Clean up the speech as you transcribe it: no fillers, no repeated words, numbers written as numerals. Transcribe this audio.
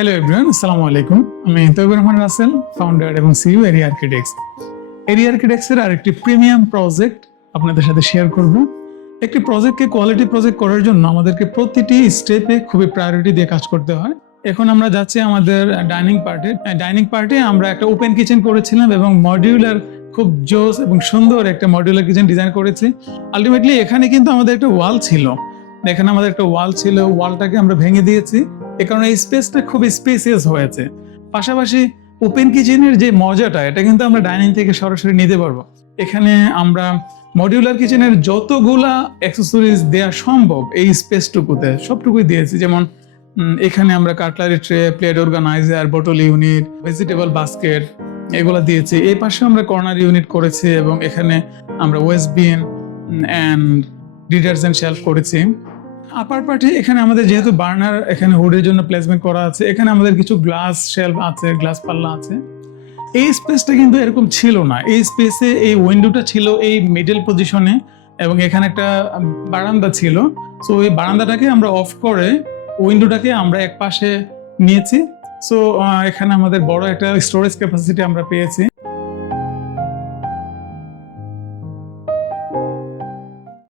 Hello everyone, আসসালামু আলাইকুম। আমি তৈবুর রহমান রাসেল, ফাউন্ডার এবং সিইও এরিয়া আর্কিটেক্টস। এরিয়া আর্কিটেক্টসের আরেকটি প্রিমিয়াম প্রজেক্ট আপনাদের সাথে শেয়ার করব। একটি প্রজেক্টকে কোয়ালিটি প্রজেক্ট করার জন্য আমাদেরকে প্রতিটি স্টেপে খুবই প্রায়োরিটি দিয়ে কাজ করতে হয়। এখন আমরা যাচ্ছি আমাদের ডাইনিং পার্টে আমরা একটা ওপেন কিচেন করেছিলাম এবং মডিউলার খুব জোস এবং সুন্দর একটা মডিউলার কিচেন ডিজাইন করেছি। আলটিমেটলি এখানে কিন্তু আমাদের একটা ওয়াল ছিল, ওয়ালটাকে আমরা ভেঙে দিয়েছি। এ কারণে এই স্পেসটা খুব স্পেসিয়াস হয়েছে। পাশাপাশি ওপেন কিচেনের যে মজাটা, এটা কিন্তু আমরা ডাইনিং থেকে সরাসরি নিতে পারবো। এখানে আমরা মডিউলার কিচেনের যতগুলা অ্যাক্সেসরিজ দেওয়া সম্ভব এই স্পেসটুকুতে সবটুকুই দিয়েছি। যেমন এখানে আমরা কাটলারি ট্রে, প্লেট অর্গানাইজার, বোতল ইউনিট, ভেজিটেবল বাস্কেট এগুলো দিয়েছি। এই পাশে আমরা কর্নার ইউনিট করেছি এবং এখানে আমরা waste bin and detergent shelf করেছি। আপার পার্টে এখানে আমাদের যেহেতু বার্নার এখানে হুডের জন্য প্লেসমেন্ট করা আছে, এখানে আমাদের কিছু গ্লাস শেলফ আছে, গ্লাস পাল্লা আছে। এই স্পেসটা কিন্তু এরকম ছিল না। এই স্পেসে এই উইন্ডোটা ছিল এই মিডল পজিশনে এবং এখানে একটা বারান্দা ছিল। সো এই বারান্দাটাকে আমরা অফ করে উইন্ডোটাকে আমরা এক পাশে নিয়েছি। সো এখানে আমাদের বড় একটা স্টোরেজ ক্যাপাসিটি আমরা পেয়েছি।